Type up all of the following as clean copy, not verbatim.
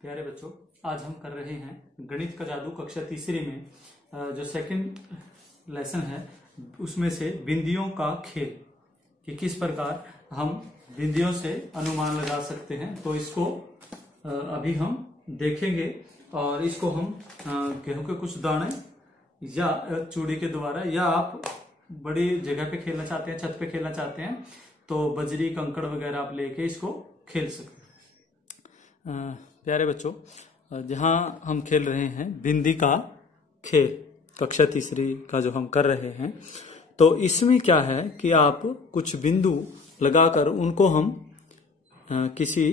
प्यारे बच्चों, आज हम कर रहे हैं गणित का जादू कक्षा तीसरी में जो सेकंड लेसन है उसमें से बिंदियों का खेल कि किस प्रकार हम बिंदियों से अनुमान लगा सकते हैं। तो इसको अभी हम देखेंगे और इसको हम गेहूं के कुछ दाने या चूड़ी के द्वारा, या आप बड़ी जगह पे खेलना चाहते हैं, छत पे खेलना चाहते हैं तो बजरी कंकड़ वगैरह आप लेके इसको खेल सकते हैं। प्यारे बच्चों, जहां हम खेल रहे हैं बिंदी का खेल कक्षा तीसरी का जो हम कर रहे हैं, तो इसमें क्या है कि आप कुछ बिंदु लगाकर उनको हम किसी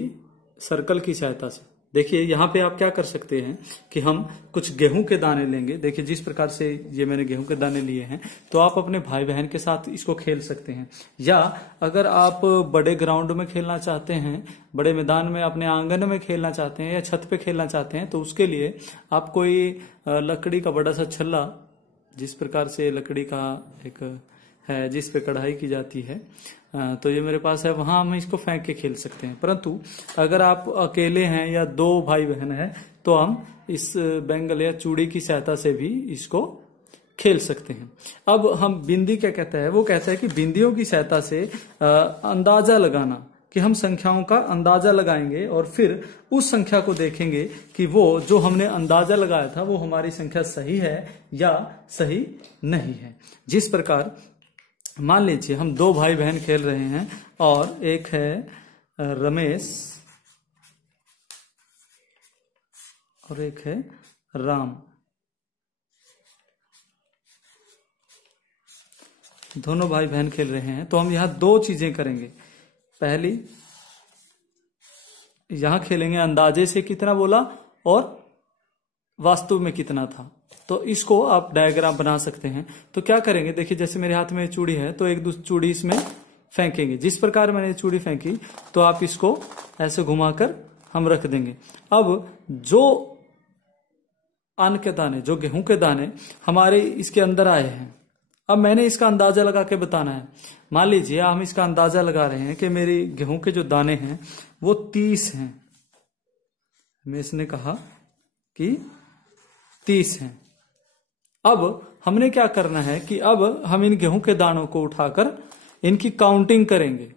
सर्कल की सहायता से, देखिए यहाँ पे आप क्या कर सकते हैं कि हम कुछ गेहूं के दाने लेंगे। देखिए जिस प्रकार से ये मैंने गेहूं के दाने लिए हैं, तो आप अपने भाई बहन के साथ इसको खेल सकते हैं। या अगर आप बड़े ग्राउंड में खेलना चाहते हैं, बड़े मैदान में अपने आंगन में खेलना चाहते हैं या छत पे खेलना चाहते हैं, तो उसके लिए आप कोई लकड़ी का बड़ा सा छल्ला, जिस प्रकार से लकड़ी का एक है जिस पे कढ़ाई की जाती है, तो ये मेरे पास है, वहां हम इसको फेंक के खेल सकते हैं। परंतु अगर आप अकेले हैं या दो भाई बहन हैं, तो हम इस बैंगल या चूड़ी की सहायता से भी इसको खेल सकते हैं। अब हम बिंदी क्या कहता है, वो कहता है कि बिंदियों की सहायता से अंदाजा लगाना, कि हम संख्याओं का अंदाजा लगाएंगे और फिर उस संख्या को देखेंगे कि वो जो हमने अंदाजा लगाया था वो हमारी संख्या सही है या सही नहीं है। जिस प्रकार मान लीजिए हम दो भाई बहन खेल रहे हैं और एक है रमेश और एक है राम। दोनों भाई बहन खेल रहे हैं, तो हम यहां दो चीजें करेंगे। पहली, यहां खेलेंगे अंदाजे से कितना बोला और वास्तव में कितना था। तो इसको आप डायग्राम बना सकते हैं। तो क्या करेंगे, देखिए जैसे मेरे हाथ में चूड़ी है, तो एक दूसरी चूड़ी इसमें फेंकेंगे। जिस प्रकार मैंने चूड़ी फेंकी, तो आप इसको ऐसे घुमाकर हम रख देंगे। अब जो अन्न के दाने, जो गेहूं के दाने हमारे इसके अंदर आए हैं, अब मैंने इसका अंदाजा लगा के बताना है। मान लीजिए हम इसका अंदाजा लगा रहे हैं कि मेरी गेहूं के जो दाने हैं वो 30 हैं। मैं इसने कहा कि 30 हैं। अब हमने क्या करना है कि अब हम इन गेहूं के दानों को उठाकर इनकी काउंटिंग करेंगे।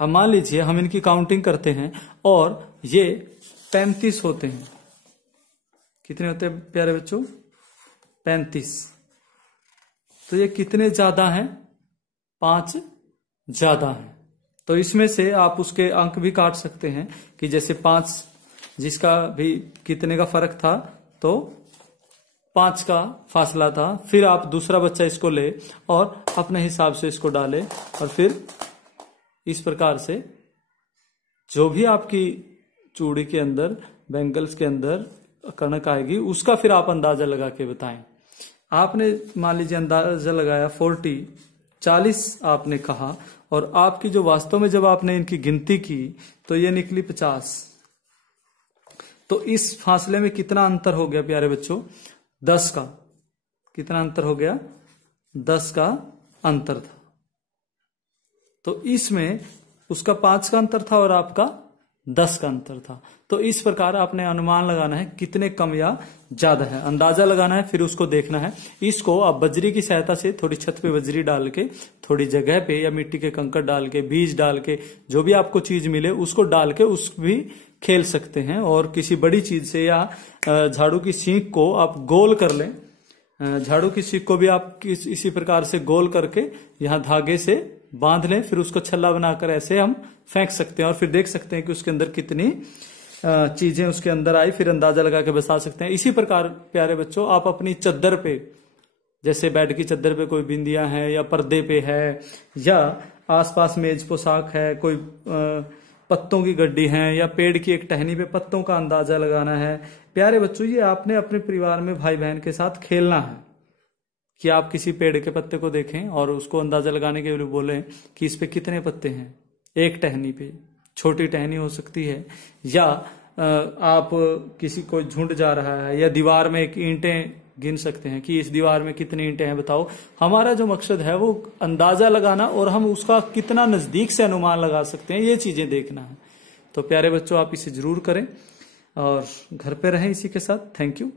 अब मान लीजिए हम इनकी काउंटिंग करते हैं और ये 35 होते हैं। कितने होते हैं प्यारे बच्चों? 35। तो ये कितने ज्यादा हैं? 5 ज्यादा हैं। तो इसमें से आप उसके अंक भी काट सकते हैं कि जैसे 5 जिसका भी कितने का फर्क था, तो 5 का फासला था। फिर आप दूसरा बच्चा इसको ले और अपने हिसाब से इसको डाले, और फिर इस प्रकार से जो भी आपकी चूड़ी के अंदर, बैंगल्स के अंदर कणक आएगी, उसका फिर आप अंदाजा लगा के बताएं। आपने मान लीजिए अंदाजा लगाया 40 आपने कहा, और आपकी जो वास्तव में जब आपने इनकी गिनती की तो ये निकली 50। तो इस फासले में कितना अंतर हो गया प्यारे बच्चों? 10 का। कितना अंतर हो गया? 10 का अंतर था। तो इसमें उसका 5 का अंतर था और आपका 10 का अंतर था। तो इस प्रकार आपने अनुमान लगाना है कितने कम या ज्यादा है, अंदाजा लगाना है, फिर उसको देखना है। इसको आप बजरी की सहायता से, थोड़ी छत पे बजरी डाल के, थोड़ी जगह पे या मिट्टी के कंकड़ डाल के, बीज डाल के, जो भी आपको चीज मिले उसको डाल के उस भी खेल सकते हैं। और किसी बड़ी चीज से या झाड़ू की सींक को आप गोल कर लें। झाड़ू की सींक को भी आप इसी प्रकार से गोल करके यहाँ धागे से बांध लें, फिर उसको छल्ला बनाकर ऐसे हम फेंक सकते हैं और फिर देख सकते हैं कि उसके अंदर कितनी चीजें उसके अंदर आई, फिर अंदाजा लगा के बता सकते हैं। इसी प्रकार प्यारे बच्चों, आप अपनी चद्दर पे, जैसे बेड की चद्दर पे कोई बिंदियां हैं या पर्दे पे है या आसपास मेज पोशाक है, कोई पत्तों की गड्डी है या पेड़ की एक टहनी पे पत्तों का अंदाजा लगाना है। प्यारे बच्चों, ये आपने अपने परिवार में भाई बहन के साथ खेलना है कि आप किसी पेड़ के पत्ते को देखें और उसको अंदाजा लगाने के लिए बोलें कि इस पे कितने पत्ते हैं। एक टहनी पे, छोटी टहनी हो सकती है, या आप किसी कोई झुंड जा रहा है, या दीवार में एक ईंटें गिन सकते हैं कि इस दीवार में कितनी ईंटें हैं बताओ। हमारा जो मकसद है वो अंदाजा लगाना और हम उसका कितना नजदीक से अनुमान लगा सकते हैं, ये चीजें देखना है। तो प्यारे बच्चों, आप इसे जरूर करें। और घर पे रहें इसी के साथ। Thank you.